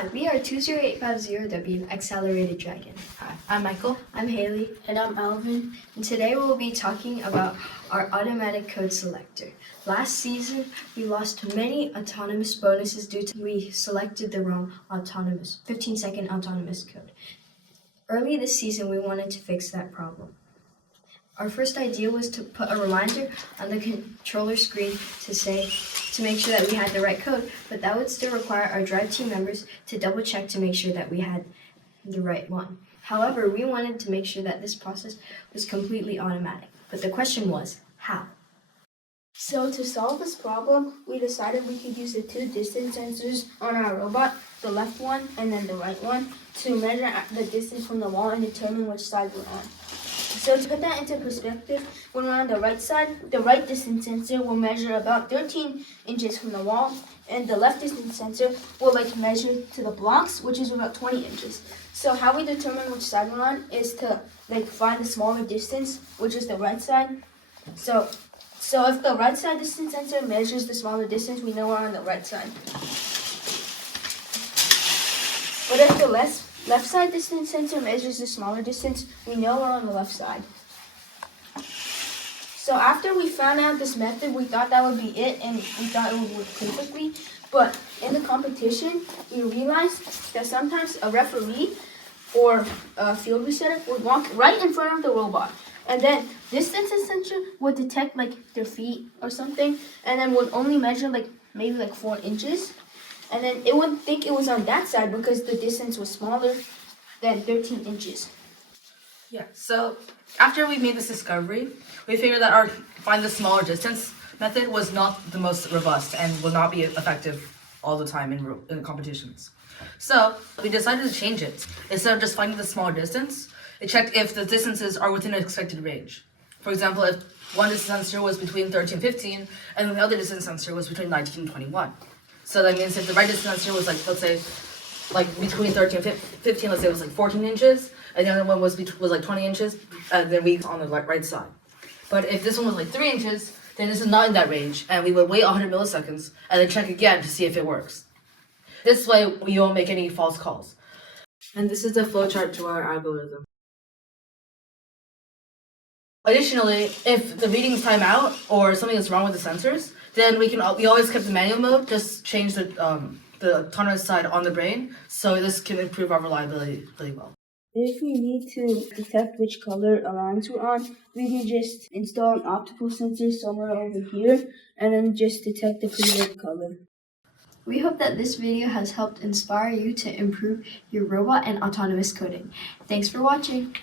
Hi, we are 20850W Accelerated Dragon. Hi, I'm Michael. I'm Haley. And I'm Alvin. And today we'll be talking about our Automatic Code Selector. Last season, we lost many autonomous bonuses due to we selected the wrong 15-second autonomous code. Early this season, we wanted to fix that problem. Our first idea was to put a reminder on the controller screen to make sure that we had the right code, but that would still require our Drive team members to double check to make sure that we had the right one. However, we wanted to make sure that this process was completely automatic. But the question was, how? So to solve this problem, we decided we could use the two distance sensors on our robot, the left one and then the right one, to measure the distance from the wall and determine which side we're on. So to put that into perspective, when we're on the right side, the right distance sensor will measure about 13 inches from the wall, and the left distance sensor will measure to the blocks, which is about 20 inches. So how we determine which side we're on is to find the smaller distance, which is the right side. So if the right side distance sensor measures the smaller distance, we know we're on the right side. But if the left side distance sensor measures the smaller distance, we know we're on the left side. So after we found out this method, we thought that would be it, and we thought it would work perfectly. But in the competition, we realized that sometimes a referee or a field resetter would walk right in front of the robot, and then this distance sensor would detect their feet or something, and then would only measure maybe 4 inches. And then it would think it was on that side because the distance was smaller than 13 inches. Yeah, so after we made this discovery, we figured that our find the smaller distance method was not the most robust and will not be effective all the time in competitions. So we decided to change it. Instead of just finding the smaller distance, it checked if the distances are within an expected range. For example, if one distance sensor was between 13 and 15, and the other distance sensor was between 19 and 21. So that means if the right distance sensor was let's say between 13 and 15, let's say it was 14 inches, and the other one was 20 inches, then we on the right side. But if this one was 3 inches, then this is not in that range, and we would wait 100 milliseconds and then check again to see if it works. This way, we won't make any false calls. And this is the flowchart to our algorithm. Additionally, if the readings time out or something is wrong with the sensors, then we always keep the manual mode, just change the autonomous side on the brain, so this can improve our reliability really well. If we need to detect which color alarms we're on, we can just install an optical sensor somewhere over here and then just detect the previous color. We hope that this video has helped inspire you to improve your robot and autonomous coding. Thanks for watching.